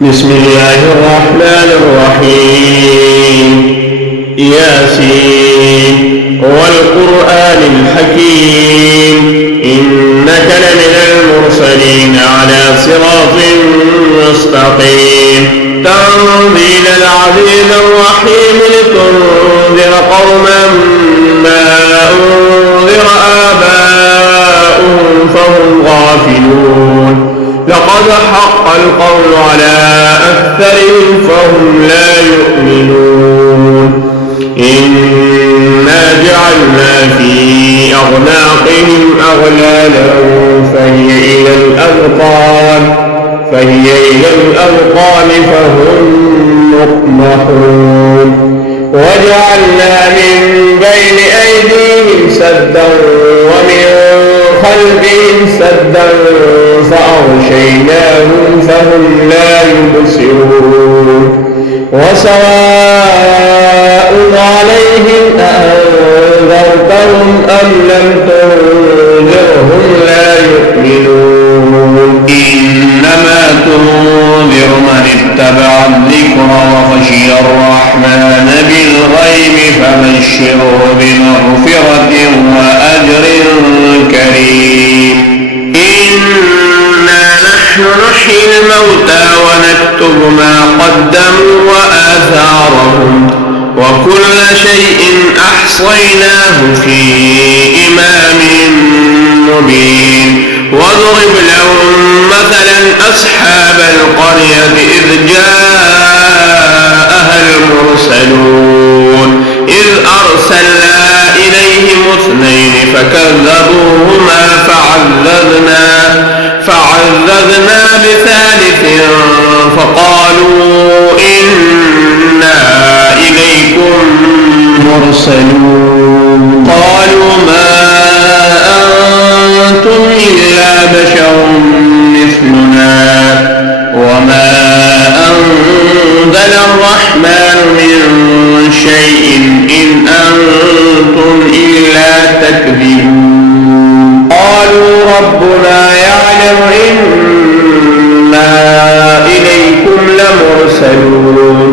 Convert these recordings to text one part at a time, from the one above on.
بسم الله الرحمن الرحيم. ياسين والقرآن الحكيم إنك لمن المرسلين على صراط مستقيم تنزيل العزيز الرحيم لتنذر قوما ما أنذر آباؤهم فهم غافلون لقد حق القول على أكثرهم فهم لا يؤمنون إنا جعلنا في أعناقهم أغلالا فهي إلى الأذقان فهم مقمحون وجعلنا من بين أيديهم سدا ومن خلفهم سدا فأغشيناهم فهم لا يبصرون وسواء عليهم أأنذرتهم أم لم تنذرهم لا يؤمنون إنما تنذر من اتبع الذكر وخشي الرحمن بالغيب فبشره بمغفرة وأجر كريم. إنا نحن نحيي الموتى ونكتب ما قدموا وآثارهم وكل شيء أحصيناه في إمام مبين. واضرب لهم مثلا أصحاب القرية إذ جاءها المرسلون إذ أرسلنا إليهم اثنين فكذبوهما فعززنا بثالث فقالوا إنا إليكم مرسلون. قالوا ما أنتم إلا بشر مثلنا وما أنزل الرحمن من شيء إن أنتم إلا تكذبون. قالوا ربنا يعلم إنا إليكم لمرسلون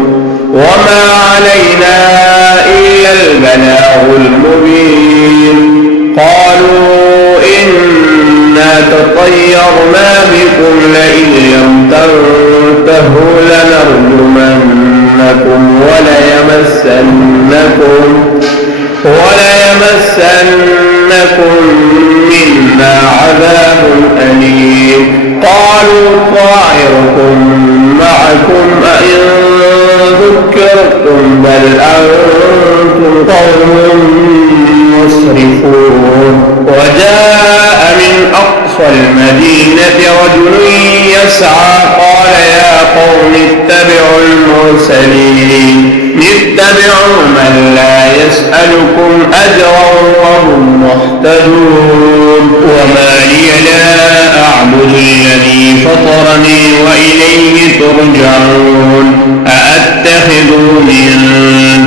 وما علينا إلا البلاغ المبين. قالوا إنا تطيرنا بكم لئن لم تنتهوا لنرجمنكم وليمسنكم منا عذاب أليم. قالوا طائركم معكم أئن ذكرتم بل أنتم قوم مسرفون. وجاء من أقصى المدينة رجل يسعى قال يا قوم اتبعوا المرسلين اتبعوا من لا يسألكم أجرا وهم مهتدون. وما لي لا أعبد الذي فطرني وإليه ترجعون. أأتخذ من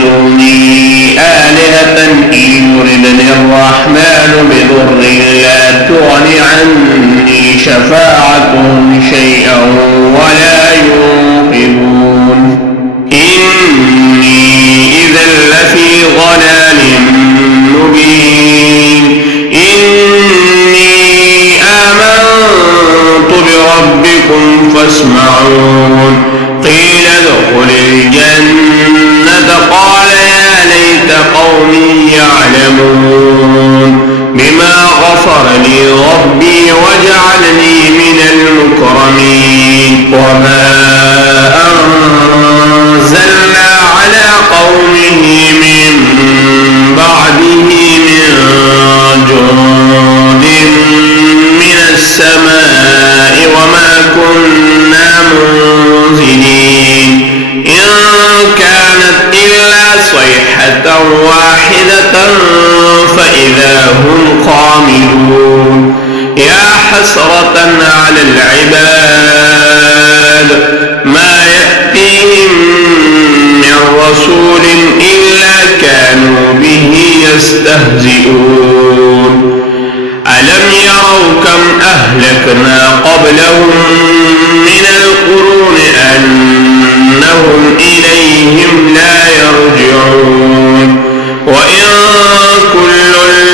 دوني آلهة إن يردني الرحمن بضر لا تغن عني شفاعتهم شيئا ولا ينقذون. إني إذا لفي ضلال مبين. إني آمنت بربكم فاسمعون. قيل ادخل الجنة قال يا ليت قومي يعلمون بما غفر لي ربي وجعلني من المكرمين. وما أنزلنا على قومه من بعده من جند من السماء وما كنا منزلين. إن كانت إلا صيحة واحدة فإذا هم خامدون. يا حسرة على العباد ما يأتيهم من رسول إلا كانوا به يستهزئون. ألم يروا كم أهلكنا قبلهم من القرون أنهم إليهم لا يرجعون وإن كل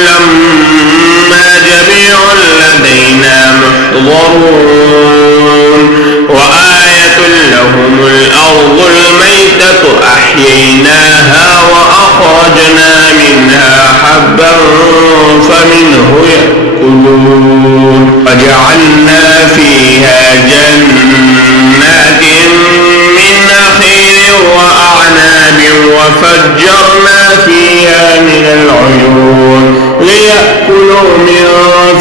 لما جميع لدينا محضرون وآية لهم الأرض الميتة أحييناها وأخرجنا منها حبا فمنه يأكلون وجعلنا فيها جنات من نخيل وأعناب وفجرنا فيها من العيون ليأكلوا من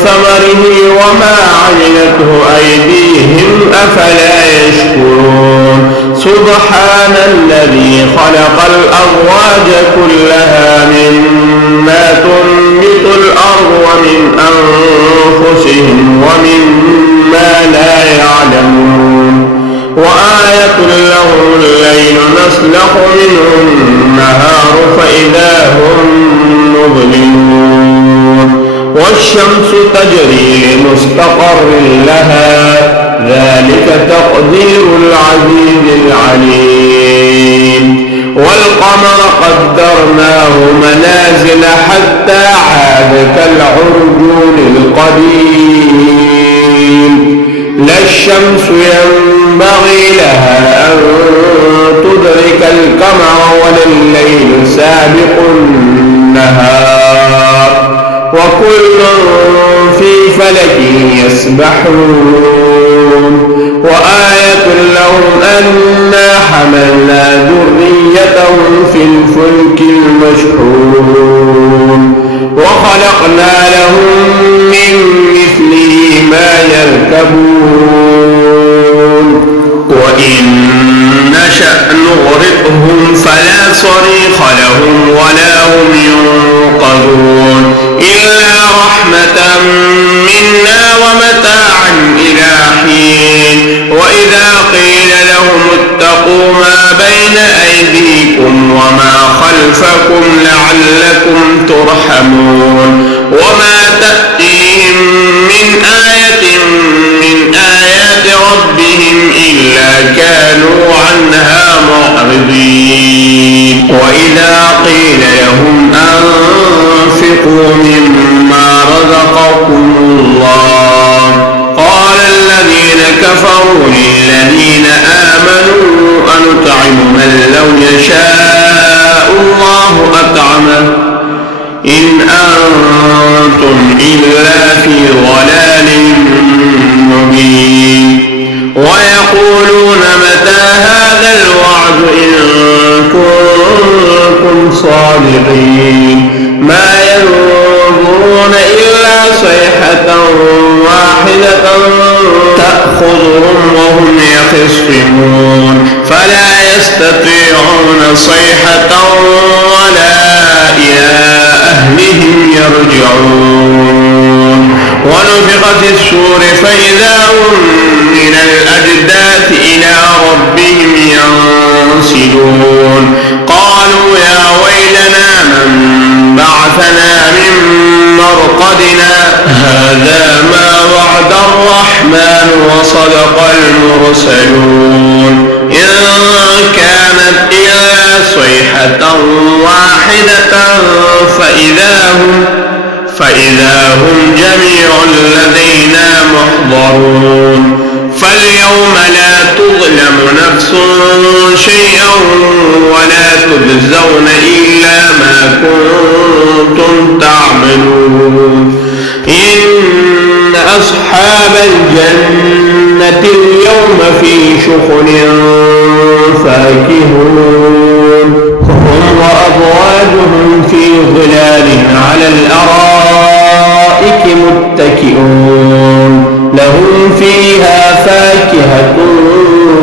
ثمره وما عملته أيديهم أفلا يشكرون سبحان الذي خلق الأزواج كلها مما تنبت الأرض ومن أنفسهم ومما لا يعلمون وآية لهم الليل نسلخ منه النهار فإذا هم مظلمون والشمس تجري لمستقر لها ذلك تقدير العزيز العليم والقمر قدرناه منازل حتى عاد كالعرجون القديم لا الشمس ينبغي لها أن تدرك القمر ولا الليل سابق النهار وكل في فلك يسبحون وآية لهم أنا حملنا ذريتهم في الفلك المشحون وخلقنا لهم من مثله ما يركبون وإن نشأ نغرقهم فلا صريخ لهم ولا هم ينقذون إلا رحمة منا ومتاعا إلى حين وإذا قيل لهم اتقوا ما بين أيديكم وما خلفكم لعلكم ترحمون وما تأتيهم من آية من آيات ربهم إلا كانوا عنها معرضين وإذا قيل لهم أنفقوا مما رزقكم الله قال الذين كفروا للذين آمنوا أنطعم من لو يشاء الله أطعمه إن أنتم إلا في ضلال مبين ويقولون متى هذا الوعد إن كنتم صادقين ما ينظرون إلا صيحة واحدة تأخذهم وهم يخصمون فلا يستطيعون صيحة ولا إلى أهلهم يرجعون ونفخ في السور فإذا هم من الأجداث إلى ربهم ينسلون قالوا يا ويلنا من بعثنا من مرقدنا هذا ما وعد الرحمن وصدق المرسلون إن كانت إلا صيحة واحدة فإذا هم جميع لدينا محضرون فاليوم لا تظلم نفس شيئا ولا تجزون إلا ما كنتم تعملون إن أصحاب الجنة اليوم في شغل فاكهون هم وأزواجهم في ظلال على الأرائك متكئون لهم فيها فاكهة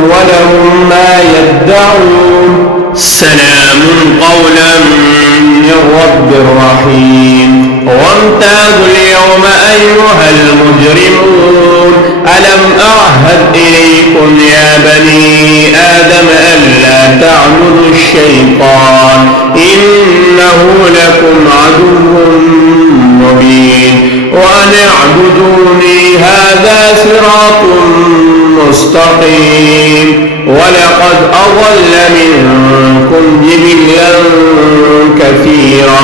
ولهم ما يدعون سلام قولا من رب رحيم وامتازوا اليوم أيها المجرمون ألم أعهد إليكم يا بني آدم ألا تعبدوا الشيطان إنه لكم عدو مبين وأن اعبدوني هذا صراط مستقيم ولقد أضل منكم جبلا كثيرا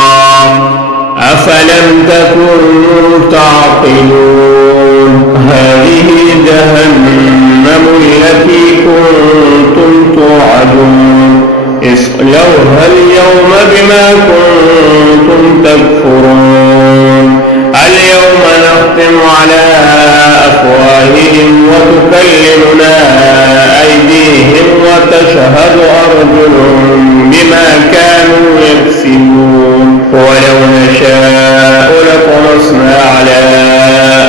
أفلم تكونوا تعقلون هذه جهنم التي كنتم توعدون اصلوها اليوم بما كنتم تكفرون اليوم نختم على أفواههم وتكلمنا أيديهم وتشهد أرجلهم بما كانوا يكسبون ولو نشاء لطمسنا على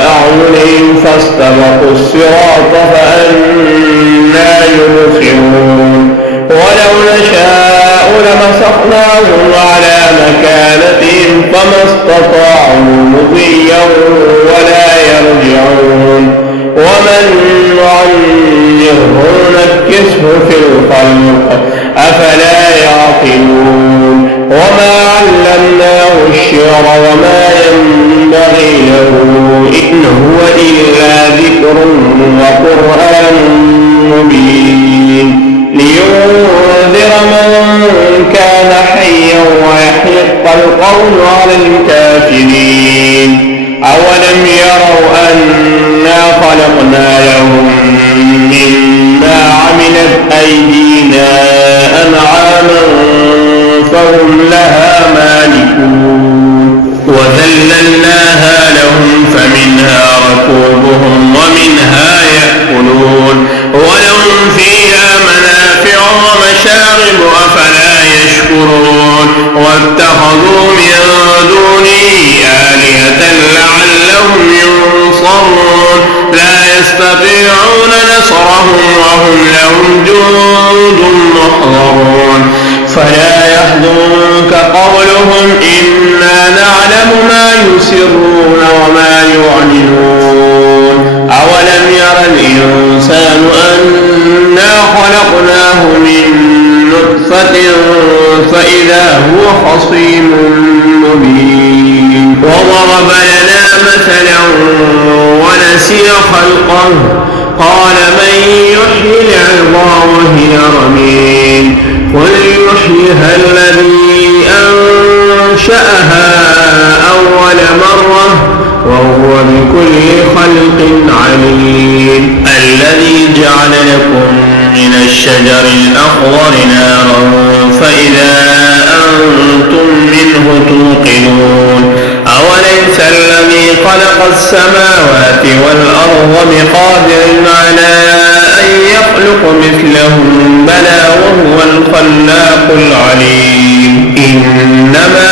أعينهم فاستبقوا الصراط فأنى يبصرون ولو نشاء لمسخناهم على مكانتهم فما استطاعوا مضيا ولا يرجعون ومن نعمره نكسه في الخلق أفلا يعقلون وما علمناه الشعر وما ينبغي له إن هو إلا ذكر وقرآن مبين لينذر من كان حيا ويحق القول على الكافرين أولم يروا أنا خلقنا لهم مما عملت أيدينا أنعاما فهم لها مالكون وذللناها لهم فمنها ركوبهم ومنها يأكلون ولهم فيها منافع ومشارب أفلا يشكرون واتخذوا من دونه آلهة لعلهم ينصرون لا يستطيعون نصرهم وهم لهم جند محضرون فلا يحزنك قولهم إنا نعلم ما يسرون وما يعلنون أولم ير الإنسان أنا خلقناه من نطفة فإذا هو خصيم مبين وضرب لنا مثلا ونسي خلقه قال من يحيي العظام وهي رميم قل يحييها الذي أنشأها أول مرة وهو بكل خلق عليم الذي جعل لكم من الشجر الأخضر نارا فإذا أنتم منه توقدون أوليس الذي خلق السماوات والأرض بقادر على أن يخلق مثلهم بلى وهو الخلاق العليم إنما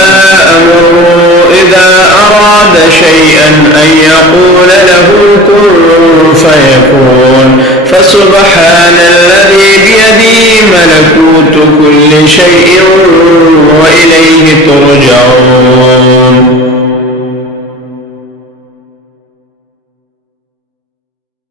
أمره إذا أراد شيئا أن يقول له كن فيكون فسبحان الذي بيده ملكوت كل شيء وإليه ترجعون